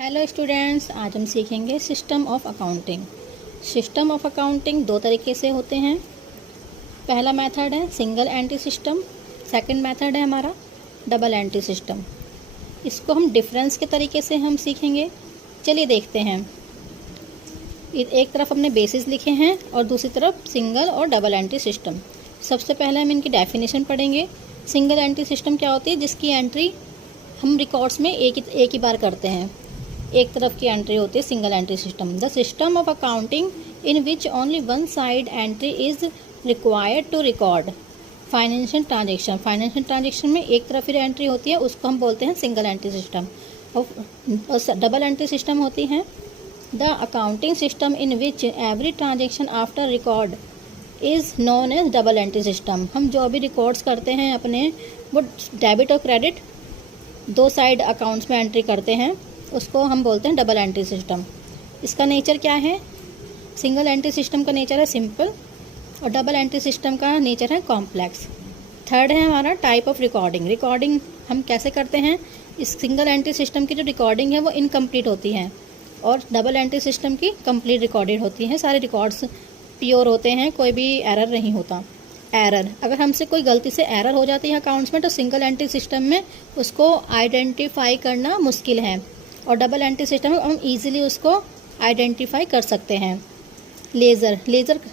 Hello students, आज हम सीखेंगे system of accounting. System of accounting दो तरीके से होते हैं। पहला मेथड है single entry system, second method है हमारा डबल एंट्री सिस्टम। इसको हम डिफरेंस के तरीके से हम सीखेंगे। चलिए देखते हैं। एक तरफ हमने बेसिस लिखे हैं और दूसरी तरफ सिंगल और डबल एंट्री सिस्टम। सबसे पहले हम इनकी डेफिनेशन पढ़ेंगे। सिंगल एंट्री सिस्टम क्या होती है? जिसकी एंट्री हम रिकॉर्ड्स में एक ही बार करते हैं। एक तरफ की एंट्री होती है single entry system. The system of accounting in which only one side entry is required to record financial transaction. Financial transaction में एक तरफ ही एंट्री होती है, उसको हम बोलते हैं सिंगल एंट्री सिस्टम। और डबल एंट्री सिस्टम होती है the accounting system in which every transaction after record is known as double entry system. हम जो भी रिकॉर्ड्स करते हैं अपने, वो डेबिट और क्रेडिट दो साइड अकाउंट्स में एंट्री करते हैं, उसको हम बोलते हैं डबल एंट्री सिस्टम। इसका नेचर क्या है? सिंगल एंट्री सिस्टम का नेचर है सिंपल और डबल एंट्री सिस्टम का नेचर है कॉम्प्लेक्स। थर्ड है हमारा टाइप ऑफ रिकॉर्डिंग। रिकॉर्डिंग हम कैसे करते हैं? इस सिंगल एंट्री सिस्टम की जो रिकॉर्डिंग है वो इनकम्प्लीट होती है और डबल एंट्री सिस्टम की कंप्लीट रिकॉर्डेड होती है। सारे रिकॉर्ड्स प्योर होते हैं, कोई भी एरर नहीं होता। एरर, अगर हमसे कोई गलती से एरर हो जाती है अकाउंट्स में, तो सिंगल एंट्री सिस्टम में उसको आइडेंटिफाई करना मुश्किल है और डबल एंट्री सिस्टम में हम इजीली उसको आइडेंटिफाई कर सकते हैं। लेज़र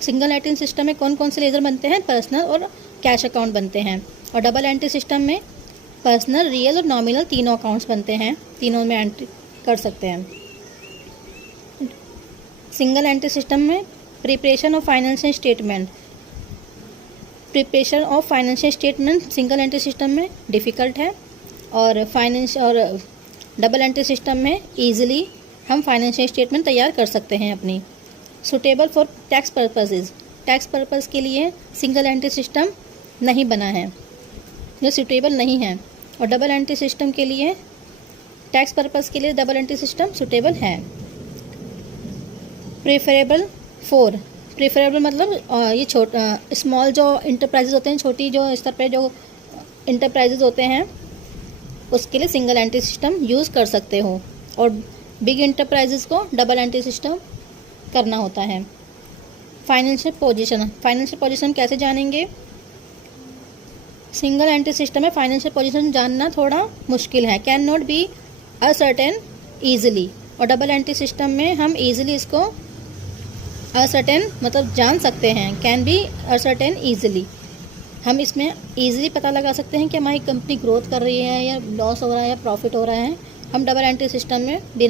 सिंगल एंट्री सिस्टम में कौन कौन से लेज़र बनते हैं? पर्सनल और कैश अकाउंट बनते हैं। और डबल एंट्री सिस्टम में पर्सनल, रियल और नॉमिनल तीनों अकाउंट्स बनते हैं, तीनों में एंट्री कर सकते हैं। सिंगल एंट्री सिस्टम में preparation of financial statement single entry system में डिफ़िकल्ट है और डबल एंट्री सिस्टम में ईजिली हम फाइनेंशियल स्टेटमेंट तैयार कर सकते हैं अपनी। Suitable for tax purposes, tax purpose के लिए सिंगल एंट्री सिस्टम नहीं बना है, जो सुटेबल नहीं है। और डबल एंट्री सिस्टम के लिए, टैक्स पर्पस के लिए डबल एंट्री सिस्टम सुटेबल है। प्रेफरेबल मतलब ये स्मॉल जो इंटरप्राइजेज होते हैं, छोटी जो स्तर पे जो इंटरप्राइजेज होते हैं, उसके लिए सिंगल एंट्री सिस्टम यूज़ कर सकते हो और बिग इंटरप्राइजेस को डबल एंट्री सिस्टम करना होता है। फाइनेंशियल पोजीशन कैसे जानेंगे? सिंगल एंट्री सिस्टम में फाइनेंशियल पोजीशन जानना थोड़ा मुश्किल है, can not be ascertain easily. और डबल एंट्री सिस्टम में हम ईजिली इसको असर्टेन मतलब जान सकते हैं, कैन बी असर्टेन ईजिली। हम इसमें ईजिली पता लगा सकते हैं कि हमारी कंपनी ग्रोथ कर रही है या लॉस हो रहा है या प्रॉफिट हो रहा है। हम डबल एंट्री सिस्टम में बिना